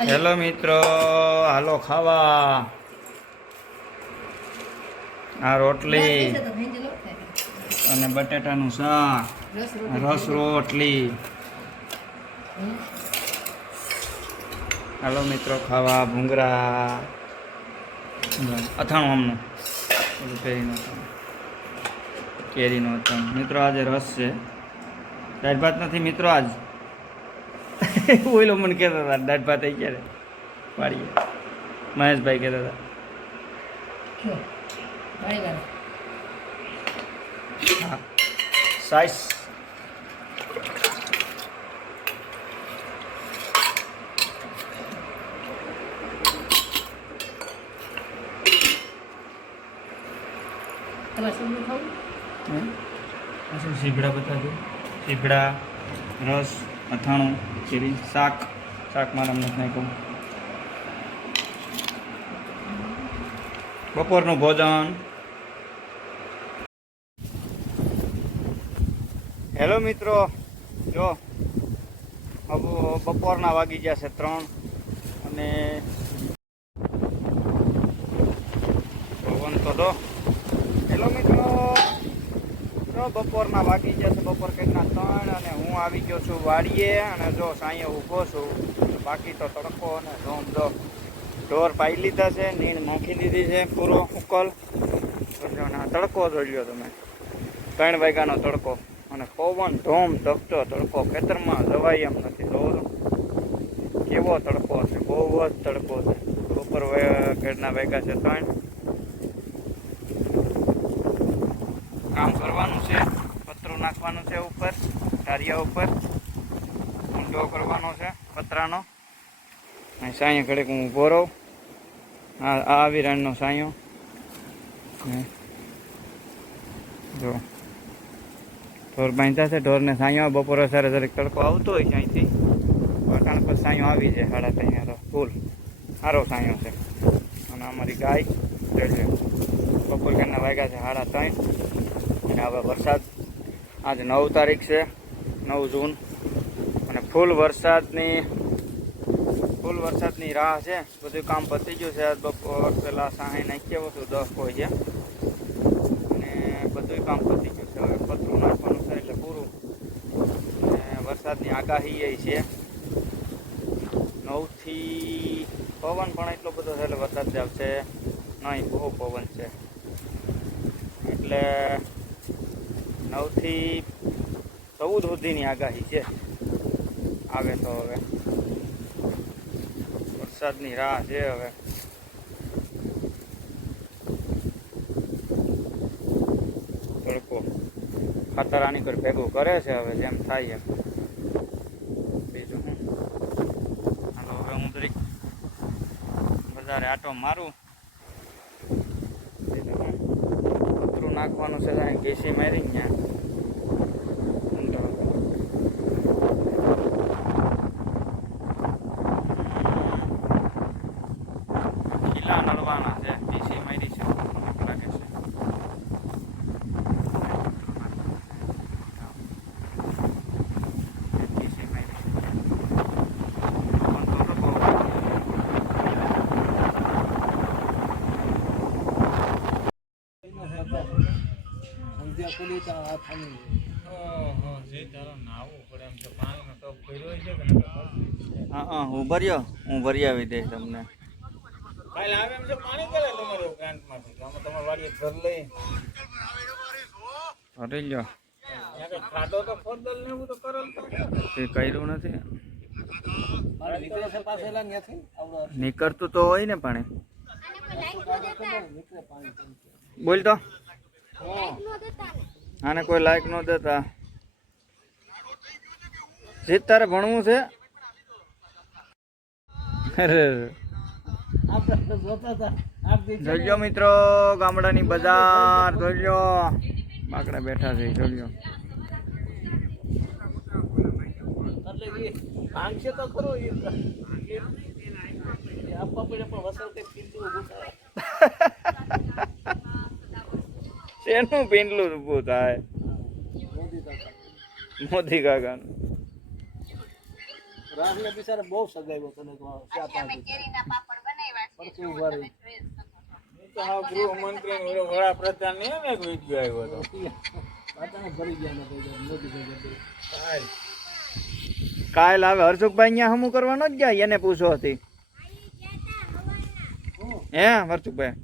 Hello મિત્રો હાલો ખાવા. આ રોટલી અને બટેટાનું શાક. રસ રોટલી હાલો મિત્રો ખાવા ભૂંગરા. અથાણું અમનું. ઓલું કેરીનું કેરીનું અથાણું. મિત્રો આજે રસ છે. દાળ ભાત નથી મિત્રો આજ? ઓઈલો મને કહેતા હતા દાઢ ભાત આવી ક્યારે પાડીએ મહેશભાઈ કહેતા હતા. સાઈઝ સાઈસ. આ શું સીભડા બતાવજો. રસ. અથાણું કેરી શાક. શાક મારા નથી નાખ્યું બપોરનું ભોજન. હેલો મિત્રો. જો બપોરના વાગી ગયા છે ત્રણ અને પવન તો જો બપોરના વાગી છે બપોર કંઈકના ત્રણ અને હું આવી ગયો છું વાડીએ અને જો સાંયે ઊભો છું, બાકી તો તડકો અને ધોમ ધો ઢોર પાઈ લીધા છે, નીણ નાખી દીધી છે, પૂરો ઉકલ. જો તડકો જોઈ લ્યો તમે. ત્રણ વાગ્યાનો તડકો અને પવન ધોમ ધકતો તડકો. ખેતરમાં જવાય એમ નથી તો. કેવો તડકો છે બહુ જ તડકો છે. બપોર ઘરના વાગ્યા છે? ત્રણ? કરવાનું છે, પતરું નાખવાનું છે ઉપર, ધારિયા ઉપર. ઊંડો કરવાનો છે, પતરાનો. અને સાંયે ઘડેક હું ઊભો રહું. આ આ વિરાણનો સાંયો. જો. ઢોર બાંધતા છે, ઢોરને સાંયો બપોરે સારે જરીક તડકો આવતો હોય અહીંથી. કારણ પર સાંયો આવી જાય સાડા ત્રણ ફૂલ. સારો સાંયો છે. અને અમારી ગાય બપોર ઘરના વાગ્યા છે સાડા ત્રણ. અને હવે વરસાદ. આજ નવ તારીખ છે, નવ જૂન. અને ફૂલ વરસાદની ફૂલ વરસાદની રાહ છે. બધું કામ પતી ગયું છે. બપોર પહેલાં સાંઈ નાખીએ બધું દસ હોય છે અને બધું કામ પતી ગયું છે. હવે પતરું નાખવાનું છે એટલે પૂરું. અને વરસાદની આગાહી એ છે. નવથી પવન પણ એટલો બધો છે એટલે વરસાદ જ આવશે. નહીં, બહુ પવન છે. એટલે નવથી ચૌદ સુધીની આગાહી છે. આવે તો હવે. વરસાદની રાહ છે હવે. તડકો ખાતર આની ભેગું કરે છે હવે, જેમ થાય એમ. બીજું હું હવે હું દરેક બજારે આટો મારું બીજું હું પતરું નાખવાનું છે ત્યાં કેસી મારી ત્યાં ખીલા નડવાના છે ઘેસી મારી છે લાગે છે ઘેસી મારી છે પણ તો તો બહુ હા હા હું ભર્યો. હું ભરી આવી દઈશ તમને. કાલે આવે એમ છે પાણી કરે તમારું ગ્રાન્ટમાંથી? આમાં તમારે વાડીએ ઘર લઈ. ભરી લ્યો. ત્યાં ખાધો તો ફોદલ ને એવું તો કરેલ તો કર્યું નથી. નીકળતું તો હોય ને પાણી. બોલ તો. આને કોઈ લાયક ન દેતા. જીત તારે ભણવું છે? જોઈ મિત્રો, ગામડાની બજાર, જોઈ બાકડા બેઠા છે એ આપવા પડે પણ વસલ કઈ પીંડું શેનું પીંડલું ઊભું થાય. મોદી કાકા મોદી કાકાનું. રાહુલને બિચારા બહુ સગાવ્યો તને તો ચા પાણી કેરીના પાપડ બનાવ્યા છે. ઊભા રહી તો હા ગૃહમંત્રી ઓલો વડાપ્રધાન ને એમ એક વીડિયો આવ્યો હતો પાટાને ભરી ગયા ને મોદી ભાઈ કાલ આવે હર્ષુકભાઈ અહીંયા હમું કરવાનો જ ગયા એને પૂછો હતી. હે હર્ષુકભાઈ